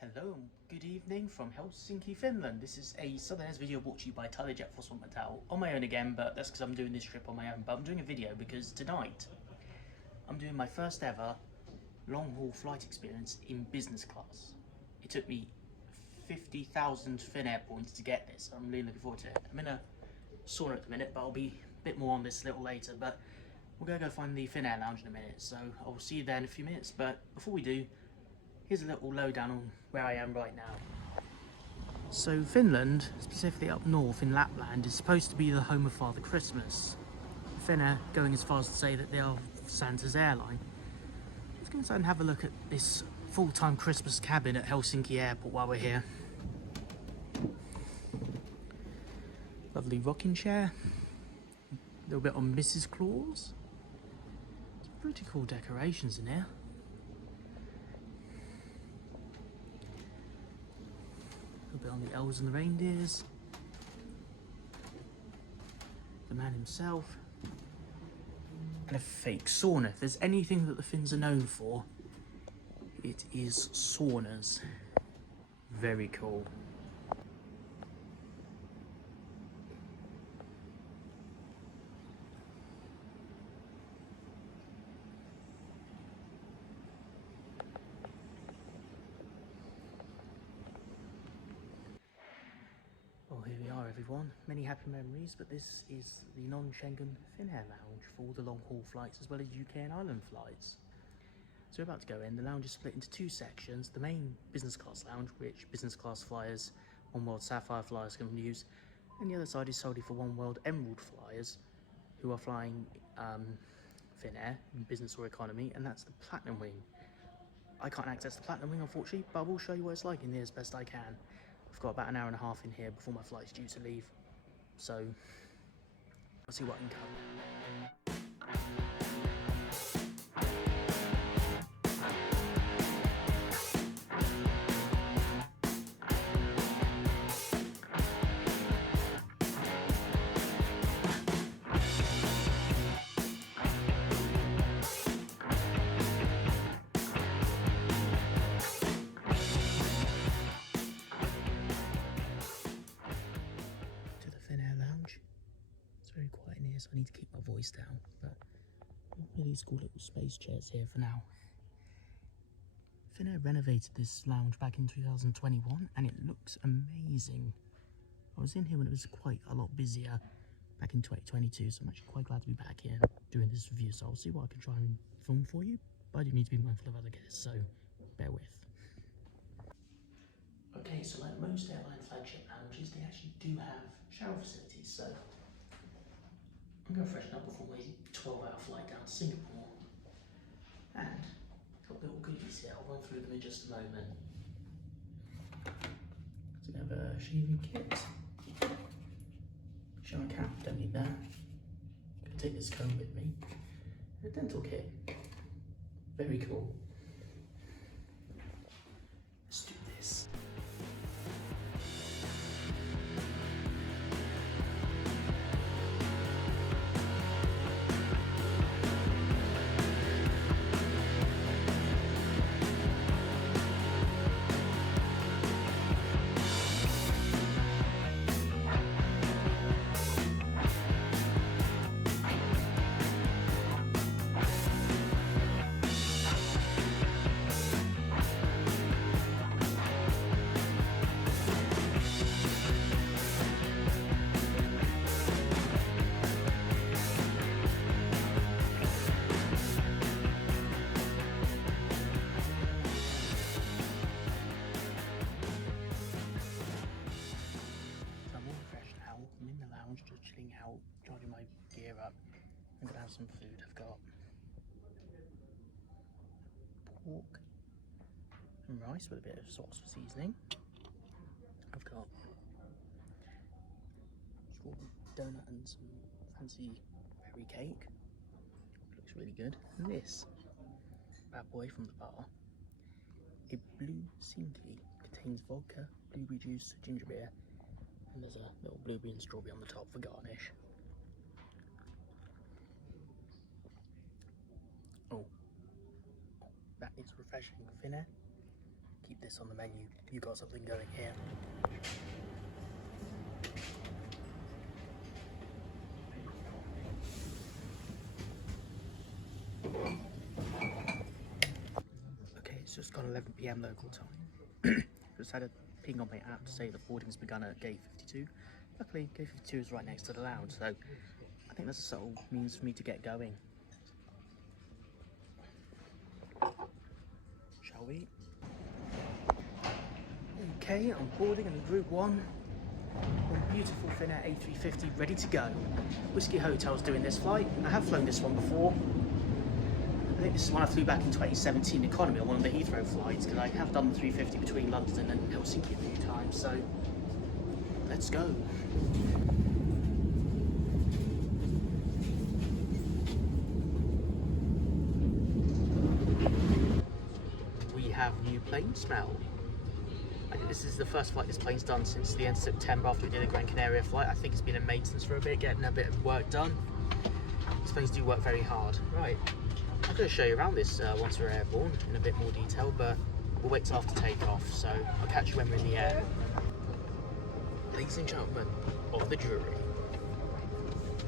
Hello and good evening from Helsinki, Finland. This is a Southern Airs video brought to you by Jett Force from McDowell. On my own again, but that's because I'm doing this trip on my own. But I'm doing a video because tonight I'm doing my first ever long haul flight experience in business class. It took me 50,000 Finnair points to get this. I'm really looking forward to it. I'm in a sauna at the minute, but I'll be a bit more on this a little later. But we're going to go find the Finnair lounge in a minute, so I'll see you there in a few minutes. But before we do, here's a little lowdown on where I am right now. So Finland, specifically up north in Lapland, is supposed to be the home of Father Christmas. Finnair going as far as to say that they are Santa's airline. Let's go inside and have a look at this full-time Christmas cabin at Helsinki airport while we're here. Lovely rocking chair. A little bit on Mrs. Claus. Some pretty cool decorations in here. A bit on the elves and the reindeers, the man himself, and a fake sauna. If there's anything that the Finns are known for, it is saunas. Very cool. Well, here we are everyone, many happy memories, but this is the non-Schengen Finnair lounge for all the long-haul flights as well as UK and Ireland flights. So we're about to go in. The lounge is split into two sections. The main business class lounge, which business class flyers, One World Sapphire flyers can use, and the other side is solely for One World Emerald flyers who are flying Finnair in business or economy, and that's the Platinum Wing. I can't access the Platinum Wing unfortunately, but I will show you what it's like in here as best I can. I've got about an hour and a half in here before my flight's due to leave, so I'll see what I can cover. It's very quiet in here, so I need to keep my voice down, but these cool little space chairs here for now. Finnair renovated this lounge back in 2021 and it looks amazing. I was in here when it was quite a lot busier back in 2022, so I'm actually quite glad to be back here doing this review, so I'll see what I can try and film for you, but I do need to be mindful of other guests, so bear with. Okay, so like most airline flagship lounges, they actually do have shower facilities, so I'm going to freshen up before my 12-hour flight down to Singapore. And got little goodies here, I'll run through them in just a moment. So we have a shaving kit, shower cap, don't need that. I'm going to take this comb with me. And a dental kit, very cool. Let's do this. I'm in the lounge just chilling out, charging my gear up. I'm gonna have some food. I've got pork and rice with a bit of sauce for seasoning. I've got strawberry donut and some fancy berry cake. Looks really good. And this bad boy from the bar, a blue Sinki, contains vodka, blueberry juice, ginger beer, and there's a little blueberry and strawberry on the top for garnish. Oh, that is refreshing. Finnair keep this on the menu. You got something going here. Okay, it's just gone 11 PM local time. Just had a ping on my app to say the boarding's begun at gate 52. Luckily, gate 52 is right next to the lounge, so I think that's a subtle means for me to get going. Shall we? Okay, I'm boarding in Group 1. On beautiful Finnair A350, ready to go. Whiskey Hotel's doing this flight. I have flown this one before. I think this is one I flew back in 2017 economy on one of the Heathrow flights, because I have done the 350 between London and Helsinki a few times, so let's go. We have new plane smell. I think this is the first flight this plane's done since the end of September after we did a Gran Canaria flight. I think it's been in maintenance for a bit, getting a bit of work done. These planes do work very hard. Right, I'm going to show you around this once we're airborne in a bit more detail, but we'll wait till after takeoff, so I'll catch you when we're in the air. Ladies and gentlemen of the jury,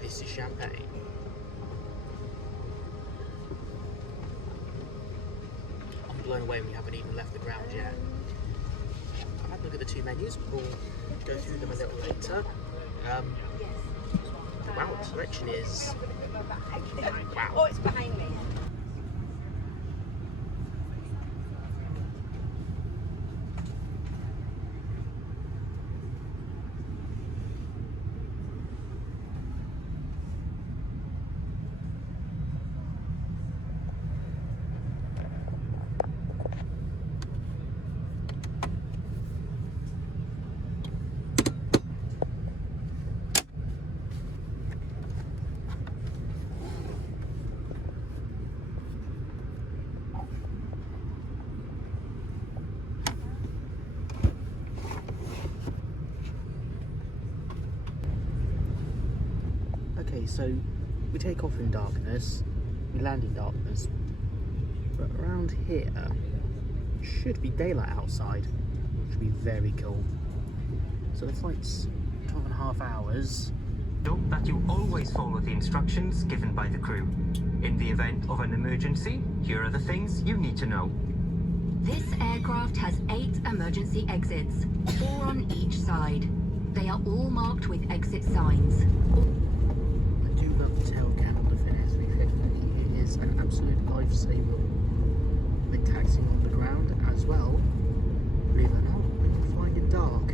this is champagne. I'm blown away, and we haven't even left the ground yet. I've had a look at the two menus, we'll go through them a little later. Wow, the selection is... wow. Oh, it's behind me. Okay, so we take off in darkness, we land in darkness, but around here should be daylight outside, which would be very cool. So the flight's 12.5 hours. Note that you always follow the instructions given by the crew. In the event of an emergency, here are the things you need to know. This aircraft has 8 emergency exits, 4 on each side. They are all marked with exit signs. I do love the tail cam on the Finnair A350. It is an absolute lifesaver when taxiing on the ground as well. Believe it or not, when you're flying in dark.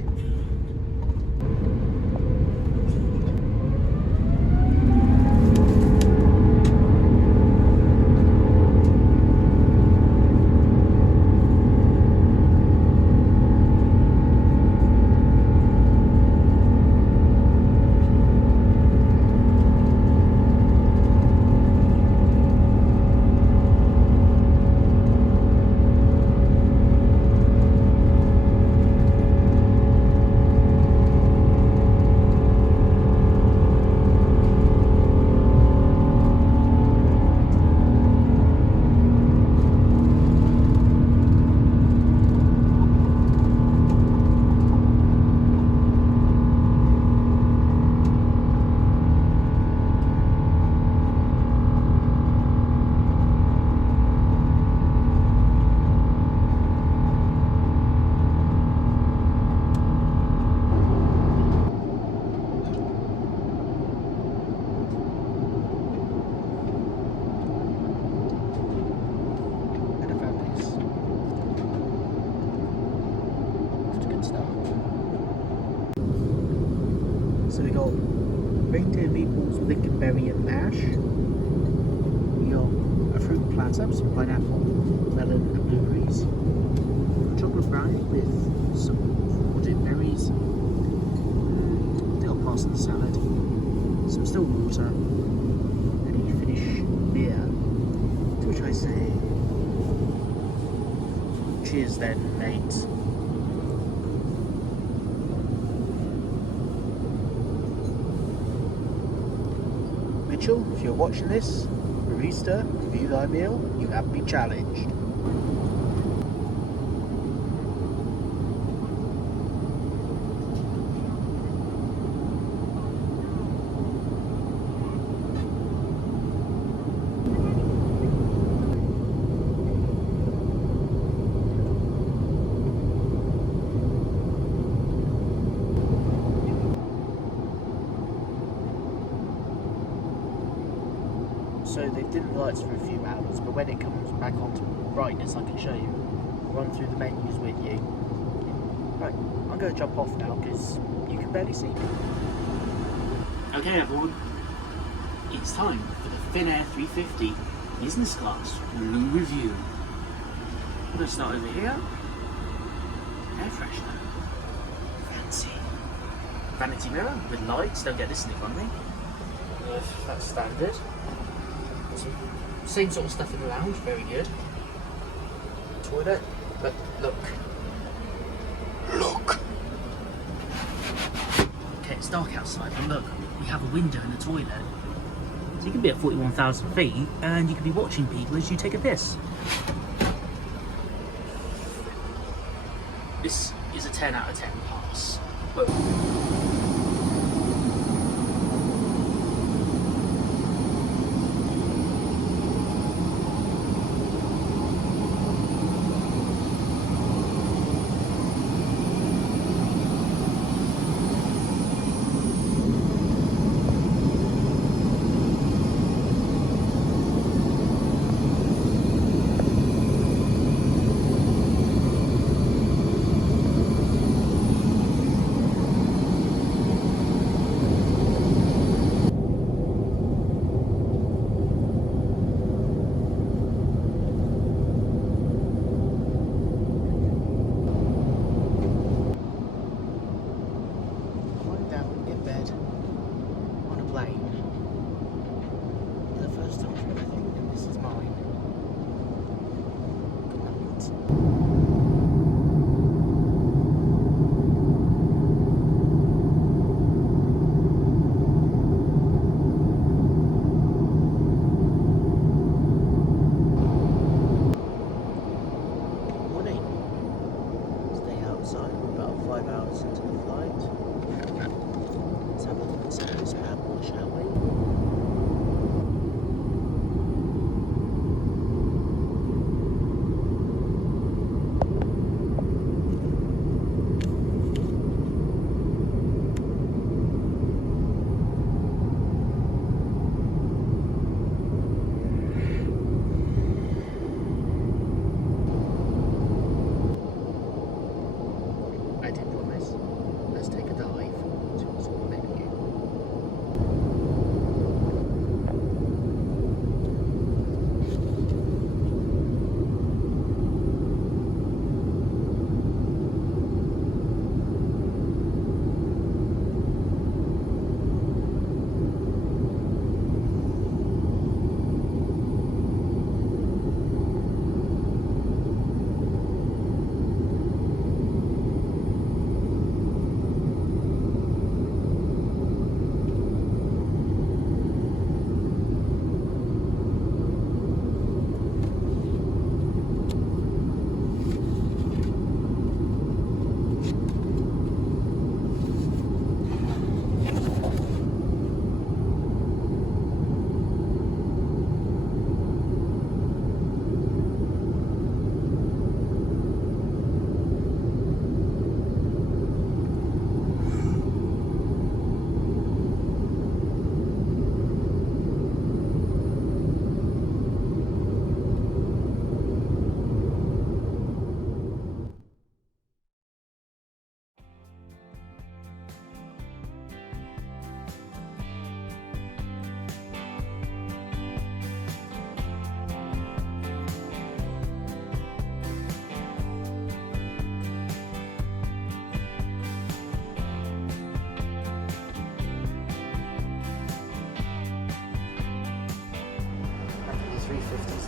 So we got reindeer meatballs, lingonberry and mash. We got a fruit platter, some pineapple, melon and blueberries. Chocolate brownie with some fruited berries. Little pasta salad. Some still water. And you finish beer. To which I say, cheers then, mate. Mitchell, if you're watching this, Barista, review thy meal, you have been challenged. dim the lights for a few hours, but when it comes back onto brightness, I can show you. Run through the menus with you. Right, I'm going to jump off now because you can barely see me. Okay everyone, it's time for the Finnair 350 business class blue review. I'm going to start over here. Air freshener. Fancy. Vanity mirror with lights, don't get this in front of me. That's standard. Same sort of stuff in the lounge, very good. Toilet, but look. Okay, it's dark outside, but look, we have a window in the toilet. So you can be at 41,000 feet and you can be watching people as you take a piss. This is a 10 out of 10 pass. Whoa.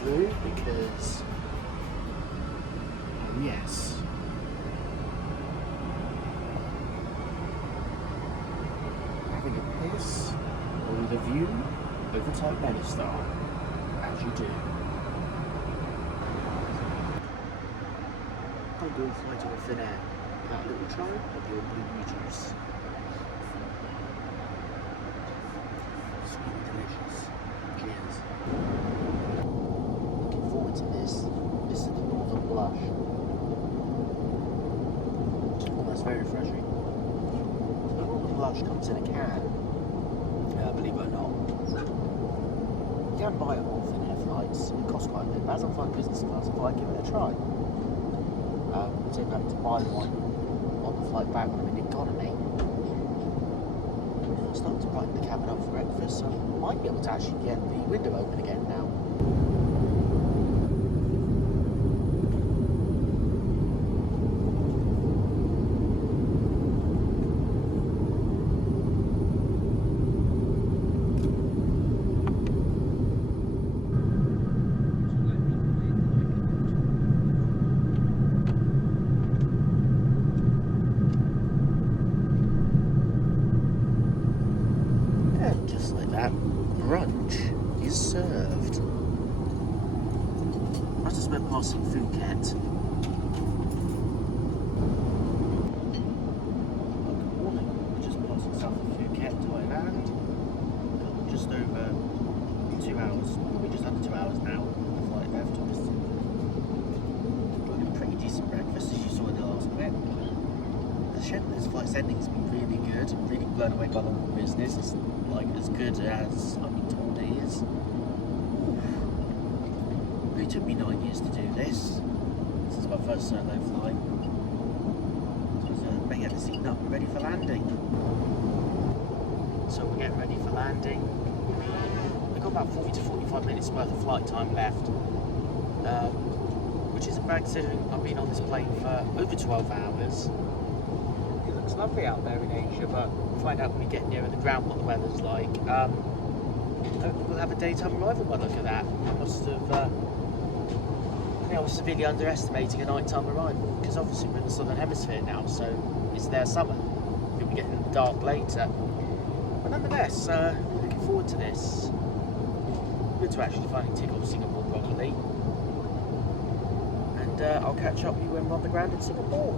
Blue because yes, having a piss or with a view over Barista, as you do. Don't go and fly to a Finnair without a little try of your blue juice. Sweet and delicious. Cheers. To this. This is the Northern Blush. Oh, that's very refreshing. The Northern Blush comes in a can, believe it or not. You can buy it off in it. flights, it costs quite a bit. But as I'm flying business class, I thought I'd give it a try. So I had to buy one on the flight back when I'm in economy. I'm starting to brighten the cabin up for breakfast, so I might be able to actually get the window open again now. Brunch is served. I just went passing Phuket. Good morning. We're just passing south of Phuket, Thailand. Just over 2 hours, probably just under 2 hours now. The flight left to us. Got a pretty decent breakfast, as you saw in the last clip. This flight's ending has been really good. I'm really blown away by the whole business. It's like as good as I've been told it is. It really took me 9 years to do this. This is my first solo flight. So they get the seat up and ready for landing. So we're getting ready for landing. We've got about 40 to 45 minutes worth of flight time left. Which isn't bad considering I've been on this plane for over 12 hours. It looks lovely out there in Asia, but we'll find out when we get nearer the ground what the weather's like. Hopefully we'll have a daytime arrival by the look at that. I think I was severely underestimating a nighttime arrival, because obviously we're in the southern hemisphere now, so it's their summer. We'll be getting dark later. But nonetheless, we're looking forward to this. Good to actually finally tick off Singapore properly. And I'll catch up with you when we're on the ground in Singapore.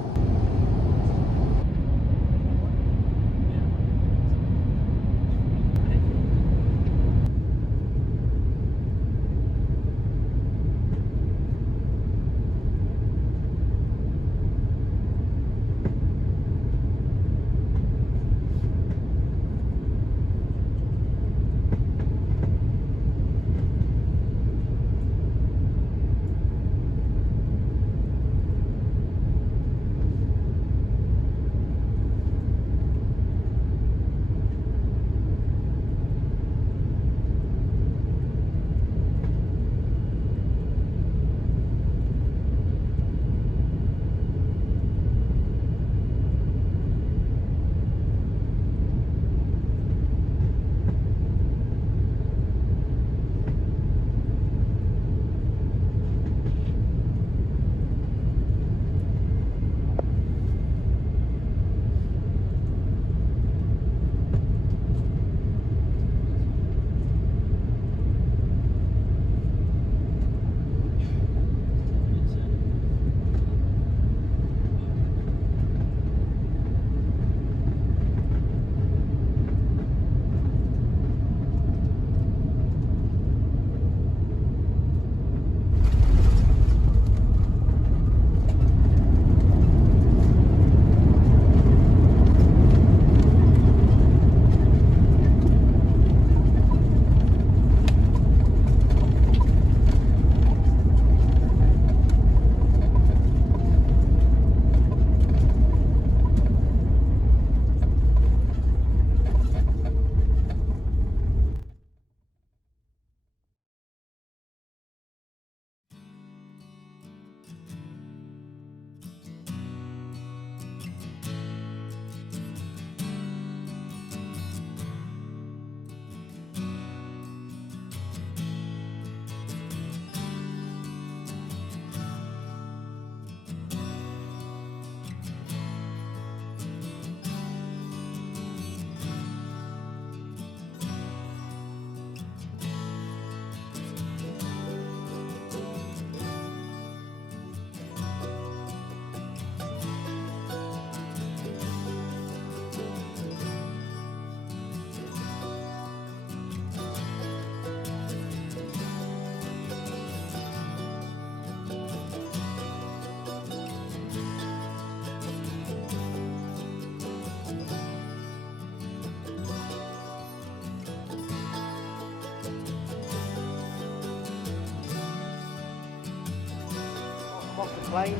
plane.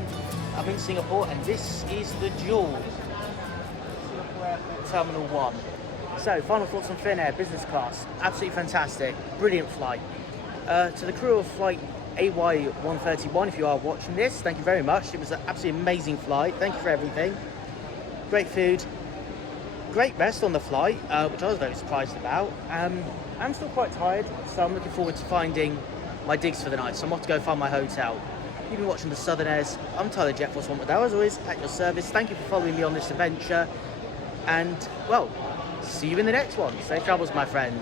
I'm in Singapore, and this is the Jewel, Singapore Airport Terminal 1. So, final thoughts on Finnair, business class. Absolutely fantastic, brilliant flight. To the crew of flight AY131, if you are watching this, thank you very much. It was an absolutely amazing flight. Thank you for everything. Great food, great rest on the flight, which I was very surprised about. I'm still quite tired, so I'm looking forward to finding my digs for the night. So I'm off to go find my hotel. You've been watching the Southern Airs. I'm Tyler Jett Force, McDowell, as always, at your service. Thank you for following me on this adventure. And, well, see you in the next one. Safe travels, my friend.